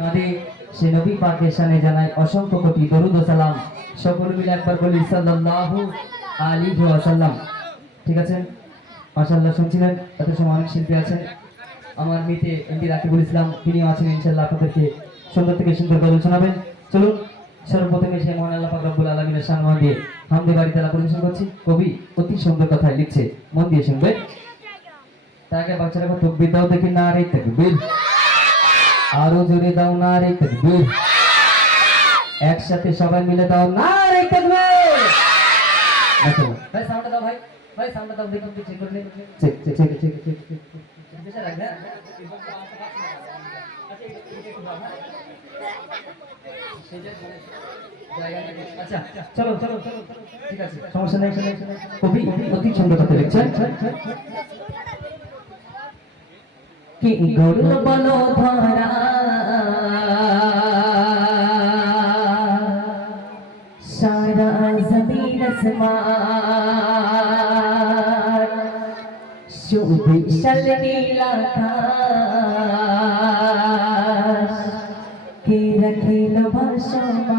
কাঁধে সে নবী পাকের শানে জানায় অসংখ্য কোটি দরুদ ও সালাম। সকল মিলে একবার বলি সাল্লাল্লাহু আলাইহি ওয়াসাল্লাম। ঠিক আছে, মাশাআল্লাহ শুনছিলেন, এত সময় অনেক শিল্পী আছেন। আমার মিতে এমডি রাকিবুল ইসলাম, তিনিও আছেন, ইনশাআল্লাহ আপনাদেরকে সুন্দর থেকে সুন্দর গজল শোনাবেন। চলুন সর্বপ্রথমে সেই মহান আল্লাহ পাক রব্বুল আলামিনের সম্মান দিয়ে হামদে বাড়ি তালা পরিবেশন করছি। কবি অতি সুন্দর কথায় লিখছে, মন দিয়ে শুনবেন। তাকে বাচ্চারা তকবীর দাও দেখি, না রে তাকবীর, আরো জোরে দাও না রে তাকবীর, একসাথে সবাই মিলে দাও না রে তাকবীর। আচ্ছা ভাই সাউন্ডটা দাও, ভাই সাউন্ডটা দাও, দেখুন চেক করে নিন, check check check check check check বেশি রাখবে। আচ্ছা চলো চলো চলো, ঠিক আছে, সমস্যা নেই। কবি অতি সুন্দর কথা লিখছেন। কি গরু বলো ধরা সারা জমিন আসমান, সুবিশাল নীল আকাশ, কে রাখিল ভাসমান,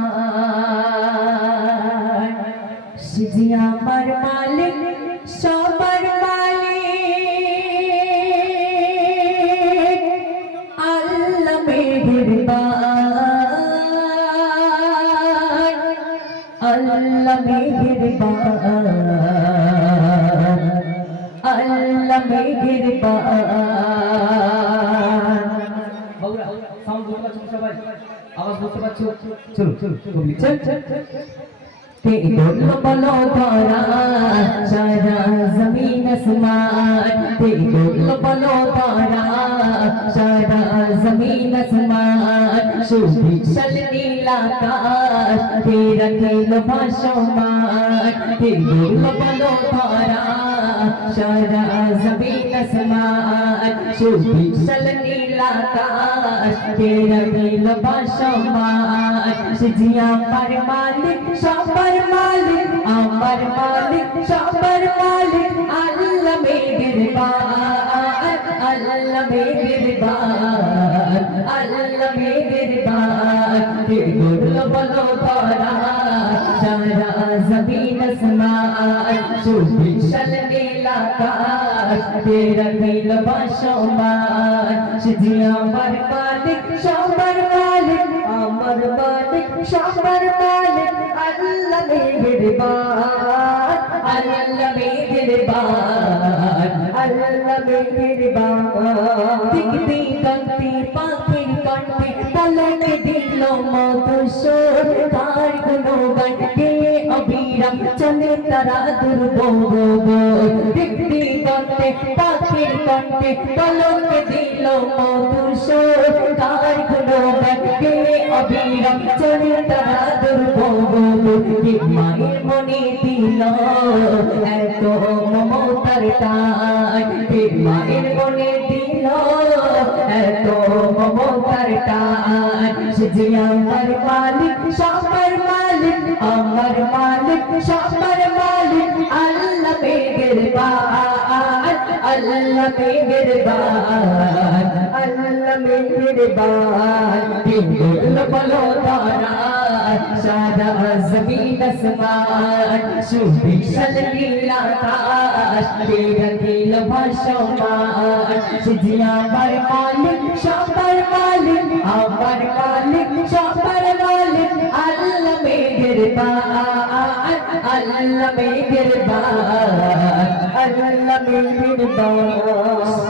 সে যে আমার মালিক, সবার মালিক, আল্লাহ মেহেরবান, আল্লাহ মেহেরবান, আল্লাহ মেহেরবান। বাউরা সাউন্ড বুঝতে পারছো সবাই, আওয়াজ বুঝতে পারছো? চলো চলো চলো লিখছেন। কে বলো বলো ধরা সারা জমিন আসমান, কে বলো বলো ধরা সারা জমিন আসমান, সুবিশাল নীল আকাশ, কে রাখিল ভাসমান, কে বলো বলো ধরা সারা জমিন আসমান, সুবিশাল নীল আকাশ, কে রাখিল ভাসমান, সে যে আমার মালিক, সবার মালিক, আমার মালিক, সবার মালিক, আল্লাহ মেহেরবান, আল্লাহ মেহেরবান, আল্লাহ মেহেরবান। কে বলো বলো ধরা সারা জমিন আসমান, সুবিশাল নীল আকাশ, কে রাখিল ভাসমান, সে যে আমার মালিক, সবার মালিক, আমার মালিক, সবার মালিক, আল্লাহ মেহেরবান, আল্লাহ মেহেরবান, আল্লাহ মেহেরবান। দেখতে কান্তি পাখির কণ্ঠে পলকে দিল মধুসূর, তার গুণগান গেয়ে অবিরাম চলে তারা দুর্বহ। দেখতে কান্তি পাখির কণ্ঠে পলকে দিল মধুসূর, তার গুণগান গেয়ে অবিরাম চলে তারা দুর্বহ। মায়ের মনে দিল এত মমতার টান, মায়ের মনে দিল এত মমতার টান, সে যে আমার মালিক, সবার মালিক, আমার মালিক, সবার মালিক, আল্লাহ মেহেরবান, আল্লাহ মেহেরবান, আল্লাহ মেহেরবান। কে বলো বলো ধরা সারা জমিন আসমান, সুবিশাল নীল আকাশ, কে রাখিল ভাসমান, সে যে আমার মালিক, সবার মালিক, আমার মালিক, সবার মালিক, আল্লাহ মেহেরবান, আল্লাহ মেহেরবান, আল্লাহ মেহেরবান।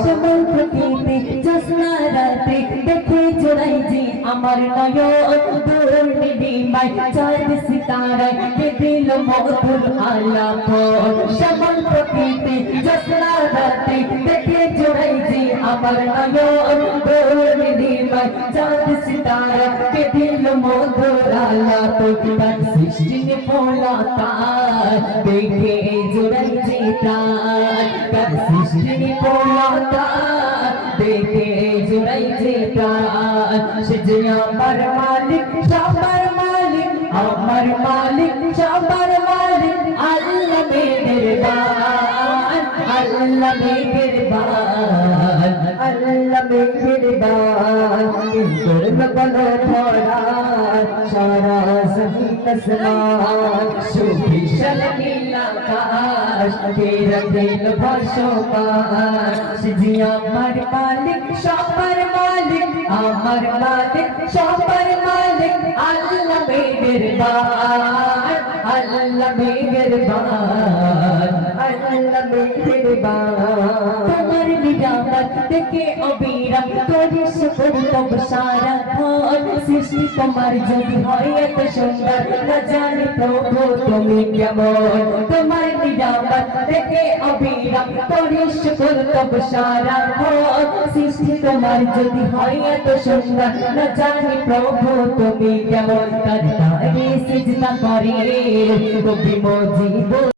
সবল প্রকৃতি জ্যোৎস্না রাতে দেখে জোড়াই যে আমার নয়ন, দূর নীলিমায় চাঁদ সিতারায় কে দিল মধুর আলাপন। সবল প্রকৃতি জ্যোৎস্না রাতে দেখে জোড়াই যে আমার নয়ন, দূর নীলিমায় চাঁদ সিতারায় কে দিল মধুর আলাপন। তার সৃষ্টি নিপুণতা দেখে জোড়াই যে প্রাণ, তার সৃষ্টি নিপুণতা দেখে জোড়াই যে প্রাণ, সে যে আমার মালিক, সবার মালিক, আমার মালিক, সবার মালিক, আল্লাহ মেহেরবান, আল্লাহ মেহেরবান, আল্লাহ মেহেরবান তোর বলো ধরা সারা জমিন আসমান সুবিশাল নীল আকাশ তেরা দিল ভাসমান জি আমার মালিক সবার মালিক আমার মালিক সবার মালিক আল্লাহ মেহেরবান আল্লাহ মেহেরবান আল্লাহ মেহেরবান তোমার নিয়ামত থেকে অবিরাম করিস করতব সারা ধন সৃষ্টি তোমার যদি হয় এত সুন্দর না জানি প্রভু তুমি কেমন তোমার নিয়ামত থেকে অবিরাম করিস করতব সারা ধন সৃষ্টি তোমার যদি হয় এত সুন্দর না জানি প্রভু তুমি কেমন তার তারে সিজদা করে কবি মজিব